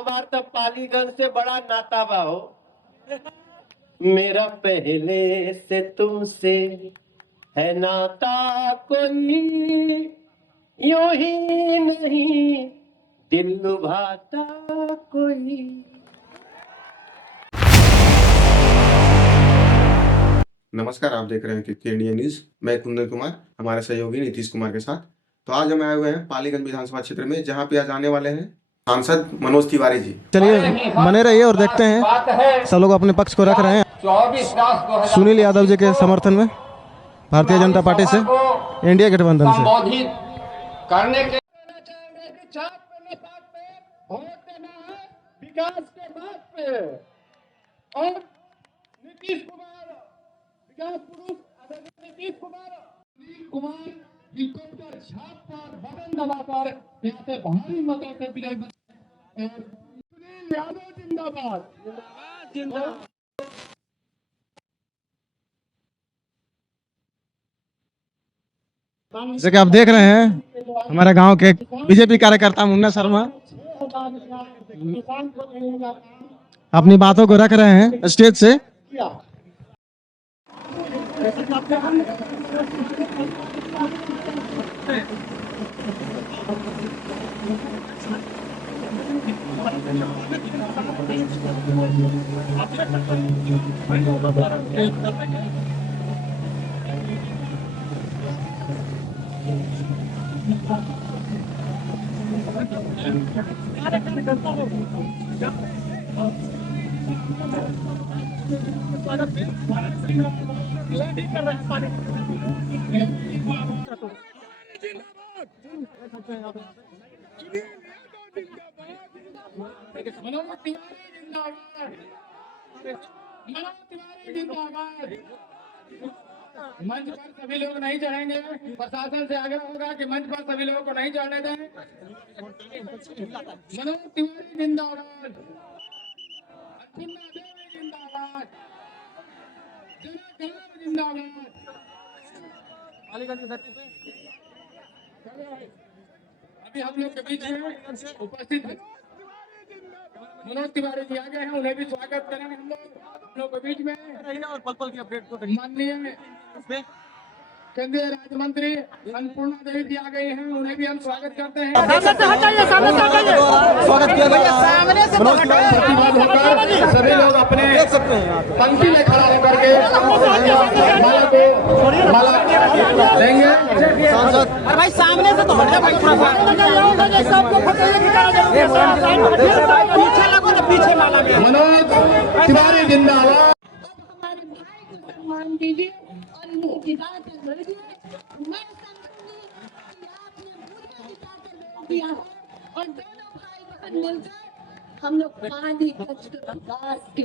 हमार तो पालीगंज से बड़ा नाता बा हो। मेरा पहले से तुमसे है नाता कोई, यूं ही नहीं दिल लुभाता कोई। नमस्कार, आप देख रहे हैं के इंडिया न्यूज। मैं कुंदन कुमार हमारे सहयोगी नीतीश कुमार के साथ। तो आज हम आए हुए हैं पालीगंज विधानसभा क्षेत्र में, जहां पे आज आने वाले हैं सांसद मनोज तिवारी जी। चलिए बने रहिए और देखते हैं सब लोग अपने पक्ष को रख रहे हैं। सुनील यादव जी के समर्थन में भारतीय जनता पार्टी से, इंडिया गठबंधन से करने के विकास के बात पे और नीतीश कुमार विकास पुरुष नीतीश कुमार हेलीकॉप्टर छाप पर बटन दबाकर यहाँ से भारी मतों से विजय बने। सुनील यादव जिंदाबाद जिंदाबाद। जैसे कि आप देख रहे हैं हमारे गांव के बीजेपी कार्यकर्ता मुन्ना शर्मा अपनी बातों को रख रहे हैं स्टेज से। मंच पर सभी लोग नहीं चढ़ेंगे। प्रशासन से आग्रह होगा कि मंच पर सभी लोगों को नहीं चढ़ने दें। मनोज तिवारी जिंदाबाद, अन्ना देवी जिंदाबाद, जिंदाबाद। अभी हम लोग के बीच में उपस्थित है मनोज तिवारी जी आ गए हैं, उन्हें भी स्वागत करेंगे हम लोग के बीच में। और पल की अपडेट माननीय केंद्रीय राज्य मंत्री अन्नपूर्णा देवी जी आ गई हैं, उन्हें भी हम स्वागत करते हैं। स्वागत किया जाए। सभी लोग अपने पंक्ति में खड़ा होकर के माला देंगे। अरे भाई सामने से तो हट जा भाई, पीछे लगो ना, पीछे माला में। मनोज तिवारी जिंदाबाद। हमारे भाई को सम्मान दीजिए और इन्हें जिता कर भेजिए। मैं समझूंगी कि आपने मुझे जिता कर भेज दिया है और दोनों भाई बहन मिलकर हम लोग पानी कष्ट विकास के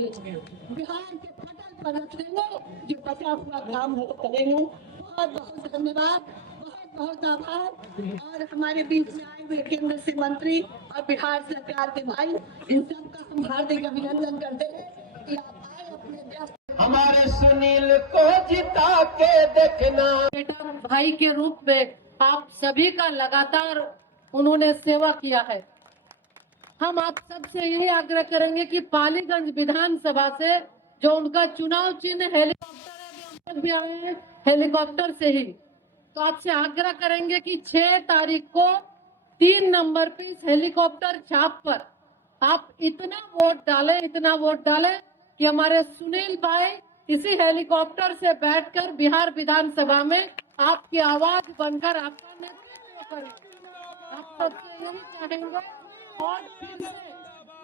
बिहार के पटल पर रख देंगे। जो बचा हुआ काम है तो करेंगे। बहुत बहुत धन्यवाद, बहुत बहुत आभार। और हमारे बीच में आए हुए केंद्र से मंत्री और बिहार सरकार के भाई, इन सबका हम हार्दिक अभिनंदन करते हैं कि आप आए अपने व्यस्त। हमारे सुनील को जिता के देखना। बेटा भाई के रूप में आप सभी का लगातार उन्होंने सेवा किया है। हम आप सबसे यही आग्रह करेंगे कि पालीगंज विधानसभा से जो उनका चुनाव चिन्ह हेलीकॉप्टर है, भी आए हैं हेलीकॉप्टर से ही, तो आपसे आग्रह करेंगे कि 6 तारीख को 3 नंबर पे इस हेलीकॉप्टर छाप पर आप इतना वोट डालें कि हमारे सुनील भाई इसी हेलीकॉप्टर से बैठकर बिहार विधानसभा में आपकी आवाज बनकर आपका नेतृत्व करें। आप सबसे यही चाहेंगे। और फिर से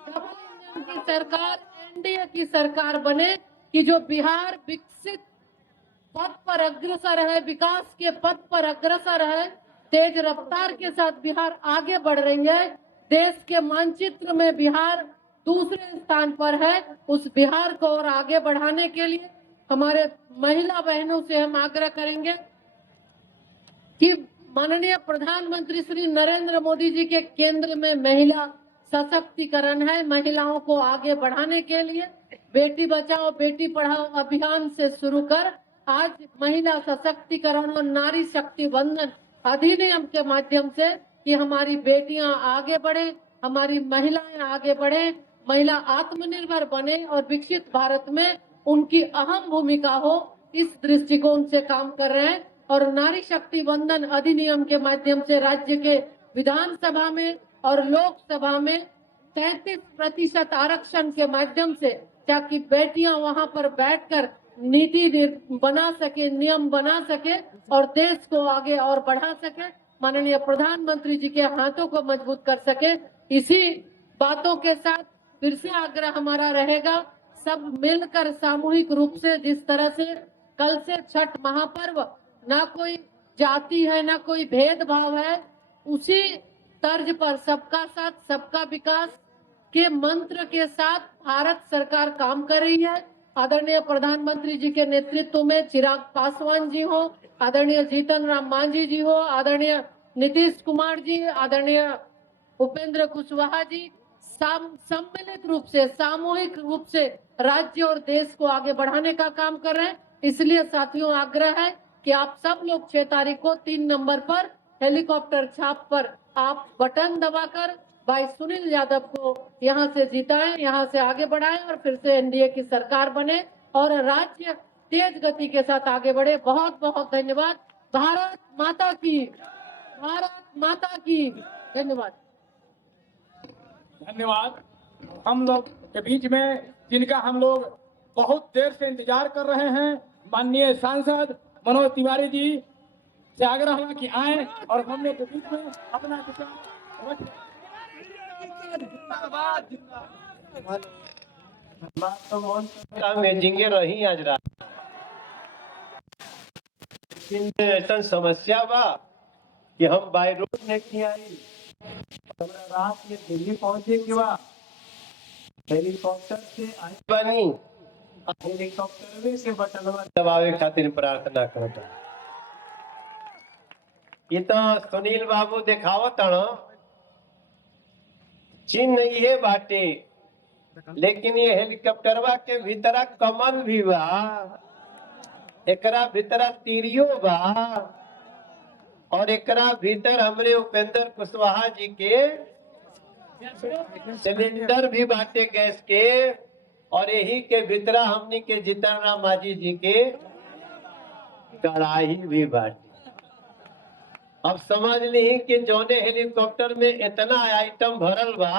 डबल इंजन की सरकार, एनडीए की सरकार बने कि जो बिहार विकसित पथ पर अग्रसर है, विकास के पथ पर अग्रसर है, तेज रफ्तार के साथ बिहार आगे बढ़ रही है। देश के मानचित्र में बिहार दूसरे स्थान पर है। उस बिहार को और आगे बढ़ाने के लिए हमारे महिला बहनों से हम आग्रह करेंगे कि माननीय प्रधानमंत्री श्री नरेंद्र मोदी जी के केंद्र में महिला सशक्तिकरण है। महिलाओं को आगे बढ़ाने के लिए बेटी बचाओ बेटी पढ़ाओ अभियान से शुरू कर आज महिला सशक्तिकरण और नारी शक्ति बंधन अधिनियम के माध्यम से कि हमारी बेटियां आगे बढ़े, हमारी महिलाएं आगे बढ़े, महिला आत्मनिर्भर बने और विकसित भारत में उनकी अहम भूमिका हो, इस दृष्टिकोण से काम कर रहे हैं। और नारी शक्ति वंदन अधिनियम के माध्यम से राज्य के विधानसभा में और लोकसभा में 33% आरक्षण के माध्यम से, ताकि बेटियां वहां पर बैठकर नीति बना सके, नियम बना सके और देश को आगे और बढ़ा सके, माननीय प्रधानमंत्री जी के हाथों को मजबूत कर सके। इसी बातों के साथ फिर से आग्रह हमारा रहेगा, सब मिलकर सामूहिक रूप से, जिस तरह से कल से छठ महापर्व, ना कोई जाति है ना कोई भेदभाव है, उसी तर्ज पर सबका साथ सबका विकास के मंत्र के साथ भारत सरकार काम कर रही है। आदरणीय प्रधानमंत्री जी के नेतृत्व में चिराग पासवान जी हो, आदरणीय जीतन राम मांझी जी हो, आदरणीय नीतीश कुमार जी, आदरणीय उपेंद्र कुशवाहा जी, सम्मिलित रूप से, सामूहिक रूप से राज्य और देश को आगे बढ़ाने का काम कर रहे हैं। इसलिए साथियों, आग्रह है कि आप सब लोग 6 तारीख को 3 नंबर पर हेलीकॉप्टर छाप पर आप बटन दबाकर भाई सुनील यादव को यहाँ से जिताएं, यहाँ से आगे बढ़ाएं और फिर से एनडीए की सरकार बने और राज्य तेज गति के साथ आगे बढ़े। बहुत बहुत धन्यवाद। भारत माता की, भारत माता की। धन्यवाद। धन्यवाद। हम लोग के बीच में जिनका हम लोग बहुत देर से इंतजार कर रहे हैं, माननीय सांसद मनोज तिवारी जी से आग्रह है कि आए और हम लोग के बीच में अपना विचार रखें। में जिंगे रही आज रात ऐसा समस्या बा कि हम बाय रोड नहीं आई, हमरा रात में दिल्ली पहुंचे के बाद हेलीकॉप्टर से आई बनी, हेलीकॉप्टर में से बटनवा दबावे खातिर प्रार्थना करता। ये तो सुनील बाबू दिखावत चिन्ह ये बाटे, लेकिन ये हेलीकॉप्टरवा के भीतर कमल भी बा, एकरा भीतर तीरियो बा और एकरा भीतर हमरे उपेंद्र कुशवाहा जी के सिलेंडर भी बाटे गैस के, और यही के भीतर हमनी के जीतन राम मांझी जी के कड़ाही भी बाटे। अब समझ ली कि जोने हेलीकॉप्टर में इतना आइटम भरल बा,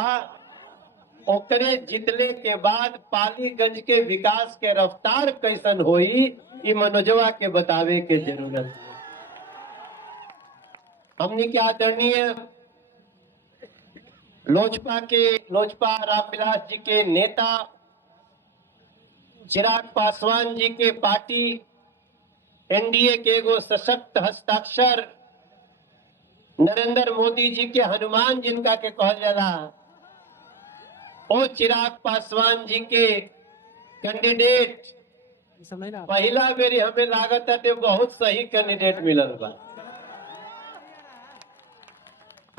ओकरे जितने के बाद पालीगंज के विकास के रफ्तार कैसन होई, ये मनोजवा के बतावे के जरूरत है। हमने क्या आदरणीय लोजपा रामविलास जी के नेता चिराग पासवान जी के पार्टी एनडीए के एगो सशक्त हस्ताक्षर नरेंद्र मोदी जी के हनुमान जिनका के कहल जाला, ओ चिराग पासवान जी के कैंडिडेट पहला बेरी हमें लागत है बहुत सही कैंडिडेट मिलल बा।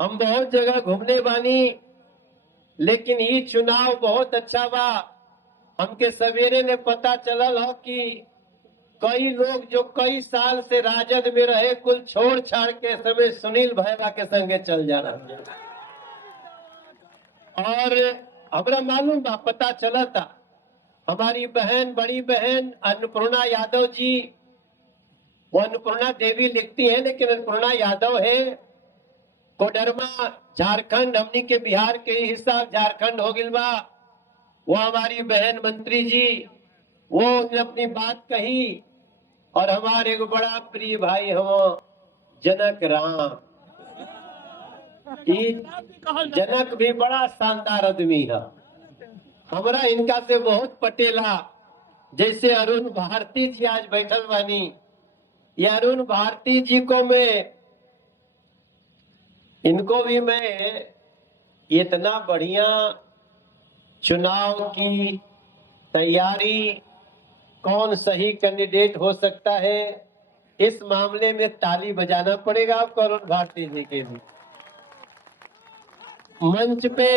हम बहुत जगह घूमने बानी, लेकिन ये चुनाव बहुत अच्छा बा। हमके सवेरे ने पता चलल हो कि कई लोग जो कई साल से राजद में रहे, कुल छोड़ छाड़ के समय सुनील भैया के संगे चल जा रहा। और हमरा मालूम बा, पता चला था हमारी बहन, बड़ी बहन अन्नपूर्णा यादव जी, वो अन्नपूर्णा देवी लिखती है लेकिन अन्नपूर्णा यादव है, कोडरमा झारखंड, हमनी के बिहार के हिस्सा झारखंड हो गिल बा। वो हमारी बहन मंत्री जी, वो अपनी बात कही। और हमारे एक बड़ा प्रिय भाई हम जनक राम, जनक भी बड़ा शानदार आदमी है, हमरा इनका से बहुत पटेला। जैसे अरुण भारती जी आज बैठल बानी, ये अरुण भारती जी को मैं, इनको भी मैं इतना बढ़िया चुनाव की तैयारी, कौन सही कैंडिडेट हो सकता है, इस मामले में ताली बजाना पड़ेगा आपको अरुण भारती जी के लिए। मंच पे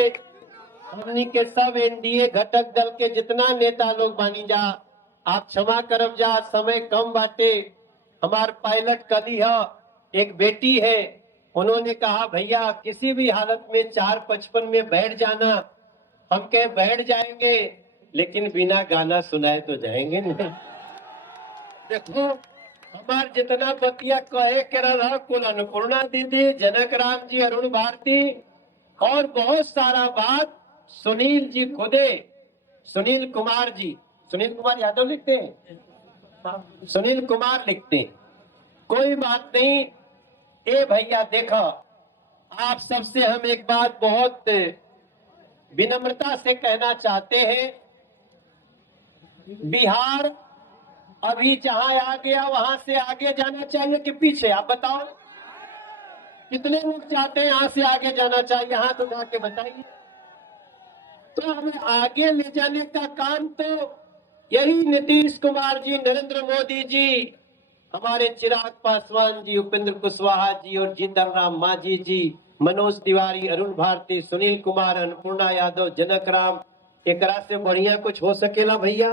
हमनी के सब एनडीए घटक दल के जितना नेता लोग बानी जा, आप क्षमा करब जा, समय कम बाटे। हमार पायलट कली है, एक बेटी है, उन्होंने कहा भैया किसी भी हालत में 4:55 में बैठ जाना। हम कहे बैठ जाएंगे, लेकिन बिना गाना सुनाए तो जाएंगे नहीं। देखो हमार जितना बतिया कहे के रहा, कुल अन्नपूर्णा दीदी, जनक राम जी, अरुण भारती और बहुत सारा बात सुनील जी खुदे, सुनील कुमार जी, सुनील कुमार यादव लिखते हैं, सुनील कुमार लिखते हैं। कोई बात नहीं। ए भैया देखो, आप सबसे हम एक बात बहुत विनम्रता से कहना चाहते हैं, बिहार अभी जहां आ गया वहां से आगे जाना चाहिए कि पीछे, आप बताओ कितने लोग चाहते हैं यहां से आगे जाना चाहिए, हाथ उठा के बताइए। तो हमें आगे ले जाने का काम तो यही नीतीश कुमार जी, नरेंद्र मोदी जी, हमारे चिराग पासवान जी, उपेंद्र कुशवाहा जी और जीतन राम मांझी जी, मनोज तिवारी, अरुण भारती, सुनील कुमार, अन्नपूर्णा यादव, जनक राम, एकरा से बढ़िया कुछ हो सकेला भैया?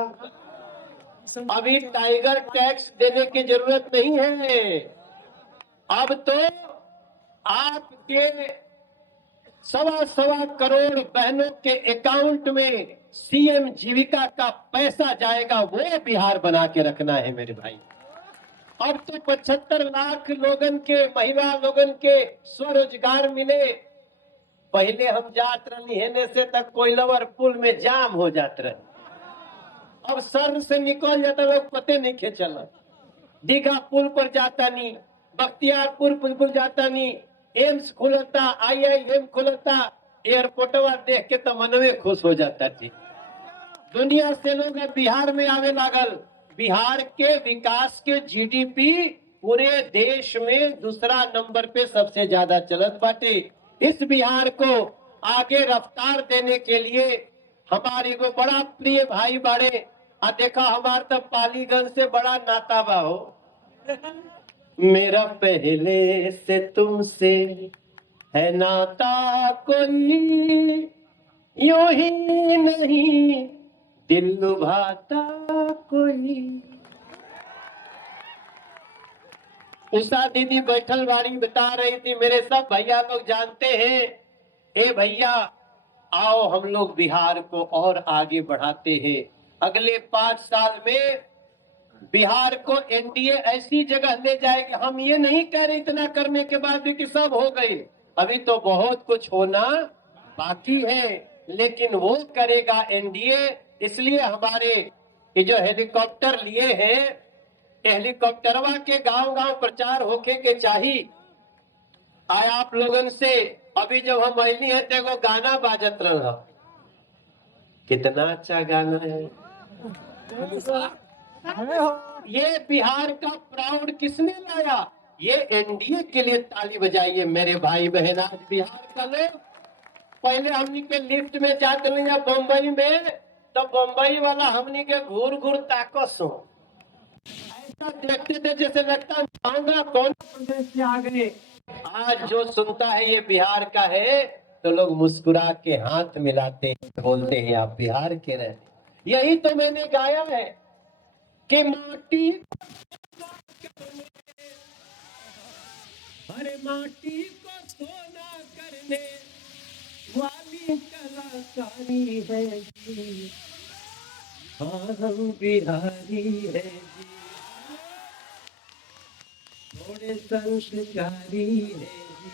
अभी टाइगर टैक्स देने की जरूरत नहीं है। अब तो आपके 1.25 करोड़ बहनों के अकाउंट में सीएम जीविका का पैसा जाएगा, वो बिहार बना के रखना है मेरे भाई। अब तो 75 लाख लोगन के, महिला लोगन के स्वरोजगार मिले। पहले हम जात रही हेने से तक कोइलवर पुल में जाम हो जात रहे, अब सर से निकल जाता लोग पते नहीं खे चला। दीघा पुल पर जाता नहीं, बख्तियारपुर पुल पर जाता नहीं, एम्स खुलता, IIM खुलता, एयरपोर्टवा देख के तो मनवे खुश हो जाता जी। दुनिया से लोग बिहार में आवे लागल। बिहार के विकास के GDP पूरे देश में दूसरा नंबर पे सबसे ज्यादा चलत बाटे। इस बिहार को आगे रफ्तार देने के लिए हमारे को बड़ा प्रिय भाई बाड़े, देखा हमार तो पालीगंज से बड़ा नाता बा हो। मेरा पहले से तुमसे है नाता कोई, यूं ही नहीं दिल लुभाता कोई। उषा दीदी बैठल वाली बता रही थी, मेरे सब भैया लोग जानते हैं। ए भैया आओ हम लोग बिहार को और आगे बढ़ाते हैं। अगले 5 साल में बिहार को NDA ऐसी जगह ले जाएगी। हम ये नहीं कह रहे इतना करने के बाद भी कि सब हो गई, अभी तो बहुत कुछ होना बाकी है, लेकिन वो करेगा NDA। इसलिए हमारे ये जो हेलीकॉप्टर लिए हैं, हेलीकॉप्टरवा के गांव-गांव प्रचार होके के चाहिए। आए आप लोगन से अभी जब हम आईनी है तो एगो गाना बाजत रहा, कितना अच्छा गाना है। ये बिहार का प्राउड किसने लाया? ये NDA के लिए ताली बजाइए मेरे भाई बहन। आज बिहार का लोग, पहले हमनी के लिफ्ट में जाते नहीं बम्बई में, तो बम्बई वाला हमनी के घूर घूर ताकस हो, ऐसा देखते थे जैसे लगता है कौन प्रदेश से आ गए। आज जो सुनता है ये बिहार का है, तो लोग मुस्कुरा के हाथ मिलाते हैं, बोलते हैं आप बिहार के रहे। यही तो मैंने गाया है कि माटी हरे माटी को सोना करने वाली कलाकारी है जी, हाँ हम बिहारी है जी, थोड़े संस्कारी है जी,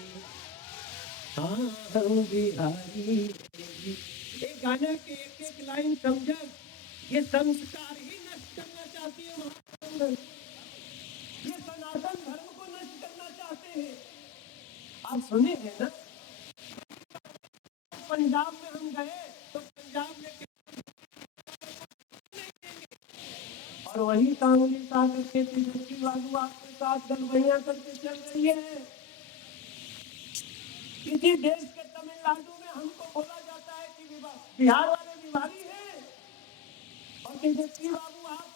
हाँ हम बिहारी है जी। एक गाना के एक लाइन समझा, ये संस्कार ही नष्ट करना चाहती है महाराष्ट्र, ये सनातन धर्म को नष्ट करना चाहते हैं। आप सुने हैं ना, पंजाब में हम गए तो पंजाब में और वही कांग्रेस आकर के तेजस्वी बाबू आपके साथ गलबैया करके चल रही है। किसी देश के तमिलनाडु में हमको बोला जाता है कि बिहार वाले बीमारी है, और तेजस्वी बाबू आप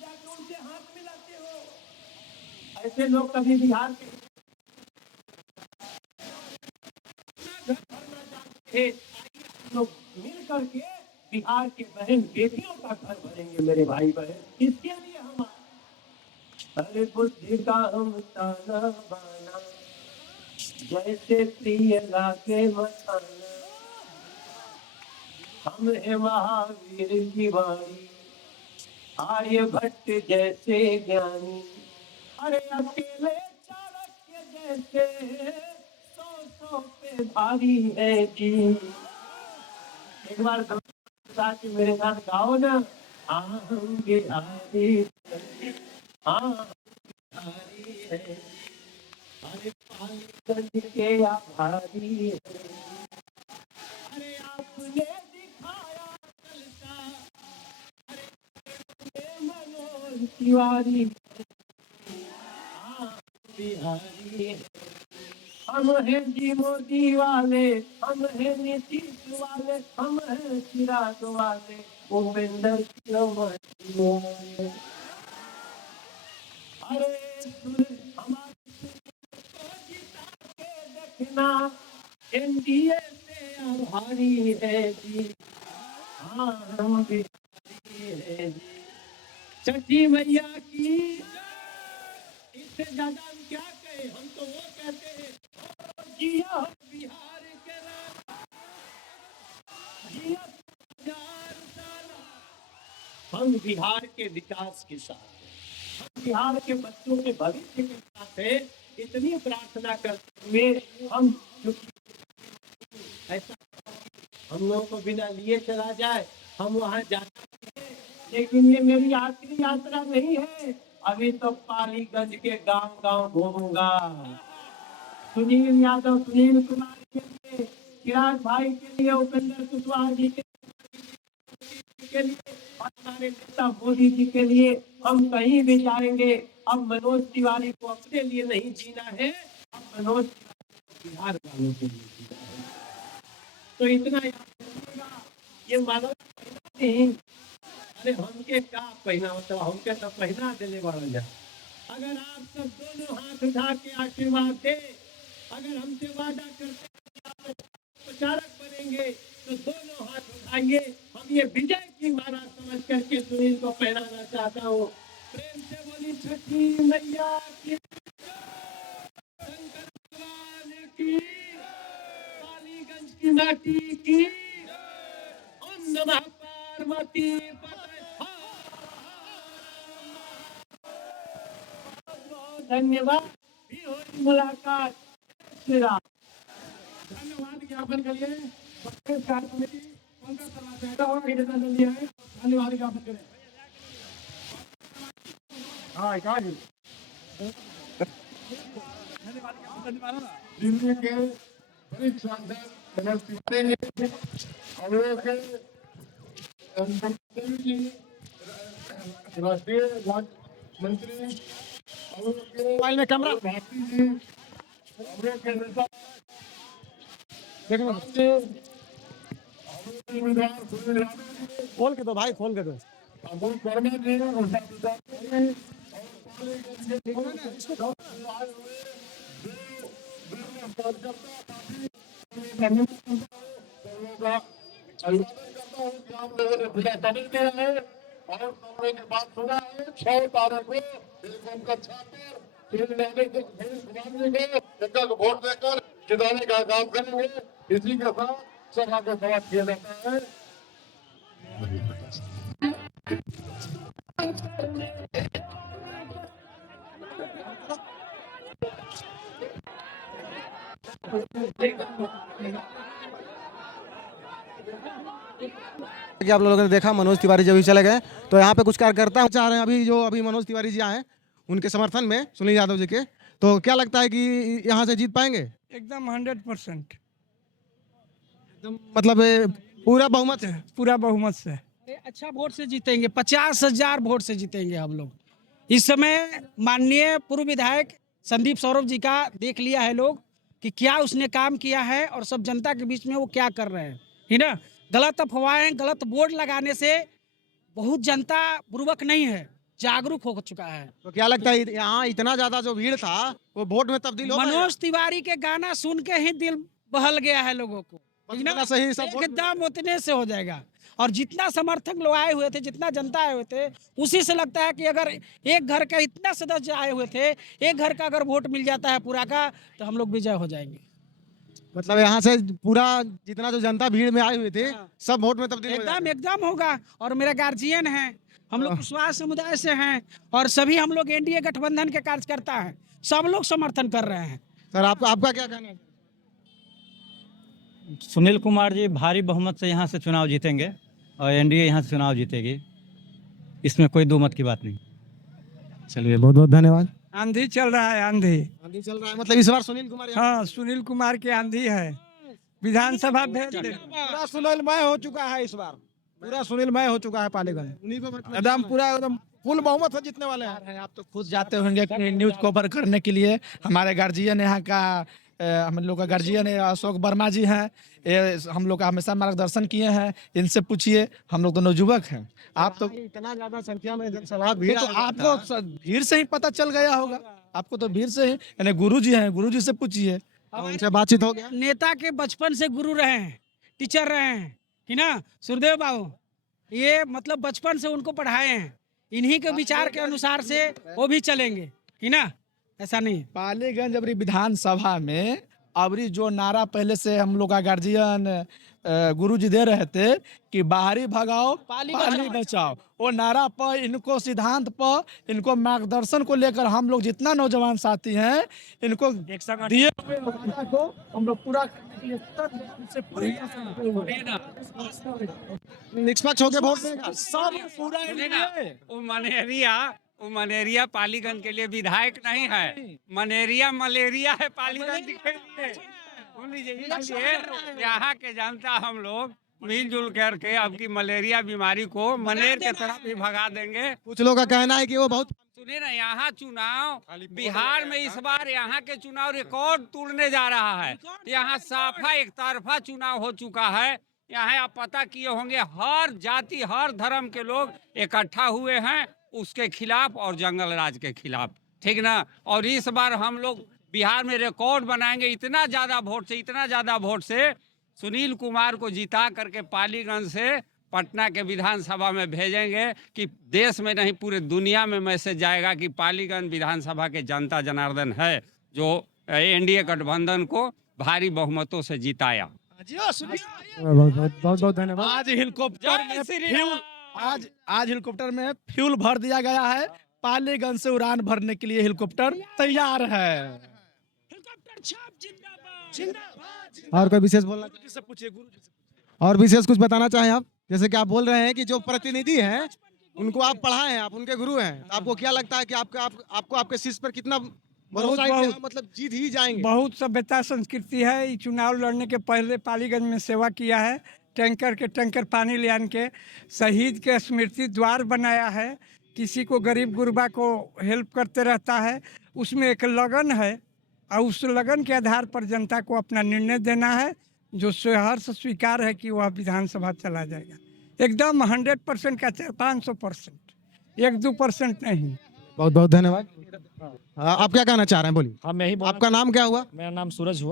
जाकर उनसे हाथ मिलाते हो। ऐसे लोग कभी बिहार के लोग मिल करके बिहार के बहन बेटियों का घर भरेंगे मेरे भाई बहन। इसके लिए हम अरे बुद्धि का हम ताना बाना जैसे प्रिय लागे मसाना, हम है महावीर की वाणी, आर्य भट्ट जैसे ज्ञानी, अरे अकेले चाणक्य जैसे, सौ पे भारी है जी। एक बार साथ मेरे साथ गाओ ना, हम बिहारी, हाँ बिहारी है, अरे पालीगंज के आभारी है, अरे आपने दिखाया कलसा, अरे मनोज तिवारी, हाँ बिहारी है। हम हैं जी मोदी वाले, हम हैं नीतीश वाले, हम हैं चिराग वाले, भूपेंद्र वाले। अरे हमारे को जिता के देखना, एनडीए से आभारी है जी, हाँ हम बिहारी है जी। छठी मैया की, इससे ज्यादा हम क्या कहें, हम तो वो कहते हैं जिया बिहार के राजा, जिया हजार साल। हम बिहार के विकास के साथ हैं, हम बिहार के बच्चों के भविष्य के साथ हैं। इतनी प्रार्थना करते हुए हम ऐसा हम लोगों को बिना लिए चला जाए, हम वहाँ जाना है, लेकिन ये मेरी आखिरी यात्रा नहीं है। अभी तो पालीगंज के गांव गांव घूमूंगा। सुनील यादव, सुनील कुमार के लिए, चिराग भाई के लिए, उपेंद्र कुशवाहा जी के लिए और हमारे नेता मोदी जी के लिए हम कहीं भी जाएंगे। अब मनोज तिवारी को अपने लिए नहीं जीना है, अब मनोज बिहार वालों के लिए जीना है। तो इतना याद रखिएगा, ये मानव नहीं, अरे हमके क्या पहना होता, हमके तो पहना देने वाला है। अगर आप सब दोनों हाथ उठा के आशीर्वाद दे, अगर हमसे वादा करते हैं प्रचारक बनेंगे, तो दोनों हाथ उठाइए। हम ये विजय की माला समझ करके सुनील को पहनाना चाहता हूँ। प्रेम से बोली छठी मैया की, शंकर भगवान की, पालीगंज की माटी की, ओम नमः पार्वती पतये। धन्यवाद, भी होगी मुलाकात। श्री राम। धन्यवाद ज्ञापन करिए कार्य कमेटी उनका समाचार और हिदायत जल्दी है। धन्यवाद ज्ञापन करें। हाँ कहा जी दिल्ली के वरिष्ठ सांसद मनोज तिवारी जी, हम लोग के जी राष्ट्रीय मंत्री, हम लोग के मोबाइल में कैमरा भारती जी, हम लोग के नेता खोल के दो भाई, खोल के दो। अबुल वर्मा जी उनका पिता और समझने की बात सुना है 6 तारीख को एक उनका छात्र तीन महीने को वोट देकर जिताने का काम करेंगे। इसी के साथ सभा को समाप्त किया जाता है। कि आप लोगों ने देखा मनोज तिवारी जब भी चले गए, तो यहाँ पे कुछ कार्यकर्ता चाह रहे हैं अभी मनोज तिवारी जी आए उनके समर्थन में, सुनील यादव जी के। तो क्या लगता है कि यहाँ से जीत पाएंगे? एकदम 100%, मतलब पूरा बहुमत है? पूरा बहुमत से अच्छा वोट से जीतेंगे, 50,000 वोट से जीतेंगे हम लोग। इस समय माननीय पूर्व विधायक संदीप सौरभ जी का देख लिया है लोग कि क्या उसने काम किया है और सब जनता के बीच में वो क्या कर रहे हैं, है ना। गलत अफवाहें, गलत बोर्ड लगाने से बहुत जनता बुर्बक नहीं है, जागरूक हो चुका है। तो क्या लगता है यहाँ इतना ज्यादा जो भीड़ था वो वोट में तब्दील हो पाएगा? मनोज तिवारी के गाना सुन के ही दिल बहल गया है लोगों को, सही सब एकदम उतने से हो जाएगा। और जितना समर्थक लोग आए हुए थे, जितना जनता आए हुए थे, उसी से लगता है कि अगर एक घर का इतना सदस्य आए हुए थे, एक घर का अगर वोट मिल जाता है पूरा का, तो हम लोग विजय हो जाएंगे। मतलब यहाँ से पूरा जितना जो जनता भीड़ में आए हुए थे सब वोट में तब्दील हो एकदम जाएगा। एकदम होगा। और मेरे गार्जियन हैं, हम लोग कुशवाहा समुदाय से हैं, और सभी हम लोग एनडीए गठबंधन के कार्यकर्ता हैं, सब लोग समर्थन कर रहे हैं। सर आपका क्या कहना है? सुनील कुमार जी भारी बहुमत से यहाँ से चुनाव जीतेंगे और एनडीए यहाँ से चुनाव जीतेगी, इसमें कोई दो मत की बात नहीं। चलिए बहुत बहुत धन्यवाद। आंधी चल रहा है, आंधी। आंधी चल रहा है मतलब इस बार सुनील कुमार हाँ, सुनील कुमार की आंधी है। विधानसभा भेज दे। पूरा सुनीलमय हो चुका है, इस बार पूरा सुनीलमय हो चुका है पालीगंज, एकदम पूरा एकदम फुल बहुमत से जीतने वाले हैं। आप तो खुद जाते होंगे न्यूज कवर करने के लिए। हमारे गार्जियन यहाँ का हम लोग का गार्जियन है अशोक वर्मा जी हैं, हम लोग का हमेशा मार्गदर्शन किए हैं। इनसे पूछिए, हम लोग तो नवजुवक हैं। आप तो इतना ज्यादा संख्या में जनसभा भीड़ तो आपको भीड़ से ही पता चल गया होगा, आपको तो भीड़ से ही, यानी गुरुजी हैं, गुरुजी से पूछिए। उनसे बातचीत हो गया। नेता के बचपन से गुरु रहे हैं, टीचर रहे हैं, कि ना सुरदेव बाबू, ये मतलब बचपन से उनको पढ़ाए हैं, इन्हीं के विचार के अनुसार से वो भी चलेंगे, कि ना, ऐसा नहीं है। पालीगंज अबरी विधानसभा में अबरी जो नारा पहले से हम लोग का गार्जियन गुरुजी दे रहे थे कि बाहरी भगाओ पाली बचाओ, वो नारा पर, इनको सिद्धांत पर, इनको मार्गदर्शन को लेकर हम लोग जितना नौजवान साथी हैं, इनको दिए हुए वादा को हम लोग पूरा निष्पक्ष होकर वोट देगा। सब पूरा वो मनेरिया पालीगंज के लिए विधायक नहीं है, मनेरिया मलेरिया है पालीगंज के लिए। सुन लीजिए, इसलिए यहाँ के जनता हम लोग मिलजुल करके अब की मलेरिया बीमारी को मनेर के तरफ भी भगा देंगे। कुछ लोगों का कहना है कि वो बहुत सुनिए ना, यहाँ चुनाव बिहार में इस बार यहाँ के चुनाव रिकॉर्ड तोड़ने जा रहा है। यहाँ साफा एक तरफा चुनाव हो चुका है। यहाँ आप पता किए होंगे, हर जाति हर धर्म के लोग इकट्ठा हुए हैं उसके खिलाफ और जंगल राज के खिलाफ, ठीक ना। और इस बार हम लोग बिहार में रिकॉर्ड बनाएंगे, इतना ज़्यादा वोट से सुनील कुमार को जिता करके पालीगंज से पटना के विधानसभा में भेजेंगे कि देश में नहीं पूरे दुनिया में मैसेज जाएगा कि पालीगंज विधानसभा के जनता जनार्दन है जो एनडीए गठबंधन को भारी बहुमतों से जिताया। बहुत बहुत धन्यवाद। आज हेलीकॉप्टर में फ्यूल भर दिया गया है। पालीगंज से उड़ान भरने के लिए हेलीकॉप्टर तैयार है। और कोई विशेष बोलना और विशेष कुछ बताना चाहें आप? जैसे कि आप बोल रहे हैं कि जो प्रतिनिधि हैं उनको आप पढ़ाए हैं, आप उनके गुरु हैं, तो आपको क्या लगता है कि आपको आपके शिष्य पर कितना भरोसा है कि मतलब जीत ही जाएंगे? बहुत सभ्यता संस्कृति है। ये चुनाव लड़ने के पहले पालीगंज में सेवा किया है, टैंकर पानी ले आन के शहीद के स्मृति द्वार बनाया है, किसी को गरीब गुरबा को हेल्प करते रहता है। उसमें एक लगन है और उस लगन के आधार पर जनता को अपना निर्णय देना है, जो हर्ष स्वीकार है कि वह विधानसभा चला जाएगा। एकदम 100% का 500%, 1-2% नहीं। बहुत बहुत धन्यवाद। आप क्या कहना चाह रहे हैं, बोलिए। हम यही आपका नाम क्या हुआ? मेरा नाम सूरज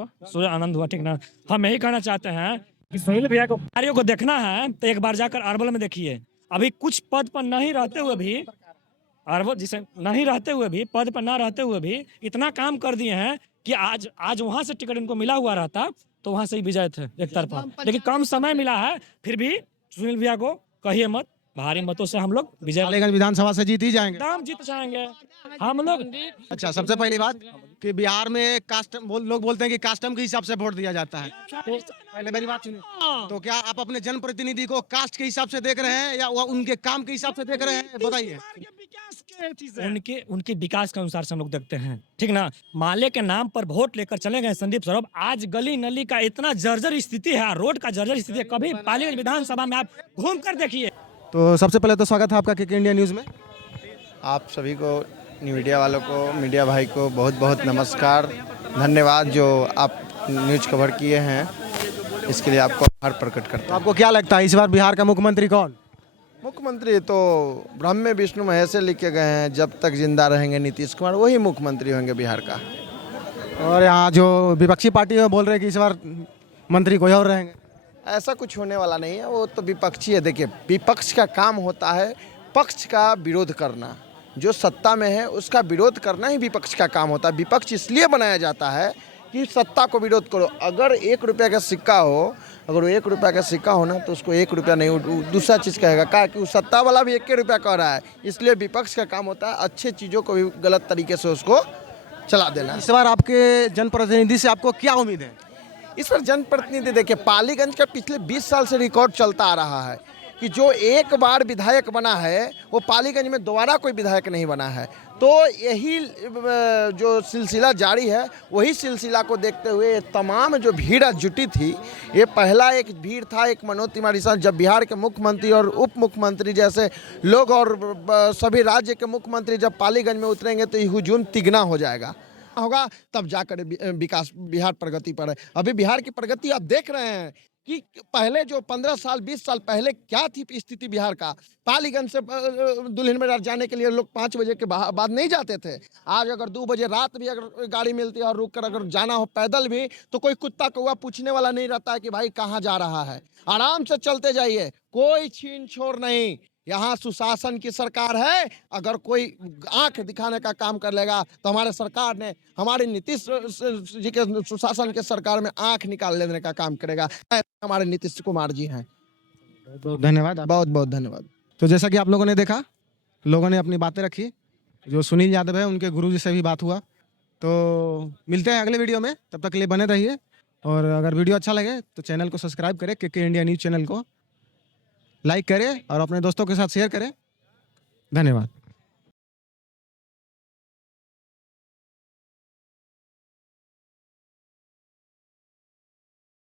आनंद हुआ, ठीक ना। हम यही कहना चाहते हैं कि सुनील भैया को कार्यों को देखना है तो एक बार जाकर अरवल में देखिए। अभी कुछ पद पर नहीं रहते हुए भी, अरवल जिसे नहीं रहते हुए भी, पद पर ना रहते हुए भी इतना काम कर दिए हैं कि आज वहां से टिकट इनको मिला हुआ रहता तो वहां से ही विजय थे एक तरफा, लेकिन कम समय मिला है। फिर भी सुनील भैया को कहिए मत, भारी मतों से हम लोग विजय पालीगंज विधानसभा से जीत ही जाएंगे। एकदम जीत जाएंगे हम लोग। अच्छा, सबसे पहली बात कि बिहार में लोग बोलते हैं कि कास्टम के हिसाब से वोट दिया जाता है। पहले मेरी बात सुनिए, तो क्या आप अपने जनप्रतिनिधि को कास्ट के हिसाब से देख रहे हैं या उनके काम के हिसाब से देख रहे हैं, बताइए। उनके विकास के अनुसार से हम लोग देखते हैं, ठीक ना। माले के नाम पर वोट लेकर चले गए संदीप सौरभ। आज गली नली का इतना जर्जर स्थिति है, रोड का जर्जर स्थिति है, कभी पालीगंज विधानसभा में आप घूम कर देखिए। तो सबसे पहले तो स्वागत है आपका KK इंडिया न्यूज़ में। आप सभी को, मीडिया वालों को, मीडिया भाई को बहुत बहुत नमस्कार, धन्यवाद जो आप न्यूज़ कवर किए हैं, इसके लिए आपको आभार प्रकट करता हूं। आपको क्या लगता है इस बार बिहार का मुख्यमंत्री कौन? मुख्यमंत्री तो ब्रह्म विष्णु महेश से लिखे गए हैं, जब तक जिंदा रहेंगे नीतीश कुमार वही मुख्यमंत्री होंगे बिहार का। और यहाँ जो विपक्षी पार्टी है बोल रहे हैं कि इस बार मंत्री कोई और रहेंगे। ऐसा कुछ होने वाला नहीं है, वो तो विपक्षी है। देखिए, विपक्ष का काम होता है पक्ष का विरोध करना, जो सत्ता में है उसका विरोध करना ही विपक्ष का काम होता है। विपक्ष इसलिए बनाया जाता है कि सत्ता को विरोध करो। अगर 1 रुपया का सिक्का हो, अगर वो 1 रुपया का सिक्का हो ना, तो उसको 1 रुपया नहीं, दूसरा चीज़ कहेगा क्या कि सत्ता वाला भी 1 रुपया कह रहा है। इसलिए विपक्ष का काम होता है अच्छे चीज़ों को भी गलत तरीके से उसको चला देना। इस बार आपके जनप्रतिनिधि से आपको क्या उम्मीद है? इस पर जनप्रतिनिधि देखिए, पालीगंज का पिछले 20 साल से रिकॉर्ड चलता आ रहा है कि जो एक बार विधायक बना है वो पालीगंज में दोबारा कोई विधायक नहीं बना है। तो यही जो सिलसिला जारी है, वही सिलसिला को देखते हुए तमाम जो भीड़ जुटी थी, ये पहला एक भीड़ था एक मनोज तिवारी साहब, जब बिहार के मुख्यमंत्री और उप मुख्यमंत्री जैसे लोग और सभी राज्य के मुख्यमंत्री जब पालीगंज में उतरेंगे तो ये हुजूम तिगना हो जाएगा होगा, तब जाकर विकास बिहार प्रगति पर है। अभी बिहार की प्रगति आप देख रहे हैं कि पहले जो 15 साल 20 साल पहले क्या थी स्थिति बिहार का। पालीगंज से दुल्हिन बाजार जाने के लिए लोग 5 बजे के बाद नहीं जाते थे। आज अगर 2 बजे रात भी अगर गाड़ी मिलती है और रुक कर अगर जाना हो पैदल भी, तो कोई कुत्ता कौवा पूछने वाला नहीं रहता है कि भाई कहाँ जा रहा है। आराम से चलते जाइए, कोई छीन छोड़ नहीं। यहाँ सुशासन की सरकार है। अगर कोई आंख दिखाने का काम कर लेगा तो हमारे सरकार ने, हमारे नीतीश जी के सुशासन के सरकार में आंख निकाल लेने का काम करेगा। हमारे नीतीश कुमार जी हैं। बहुत धन्यवाद। बहुत बहुत धन्यवाद। तो जैसा कि आप लोगों ने देखा, लोगों ने अपनी बातें रखी। जो सुनील यादव है उनके गुरुजी से भी बात हुआ। तो मिलते हैं अगले वीडियो में, तब तक के लिए बने रहिए। और अगर वीडियो अच्छा लगे तो चैनल को सब्सक्राइब करें, के इंडिया न्यूज़ चैनल को लाइक करें और अपने दोस्तों के साथ शेयर करें। धन्यवाद।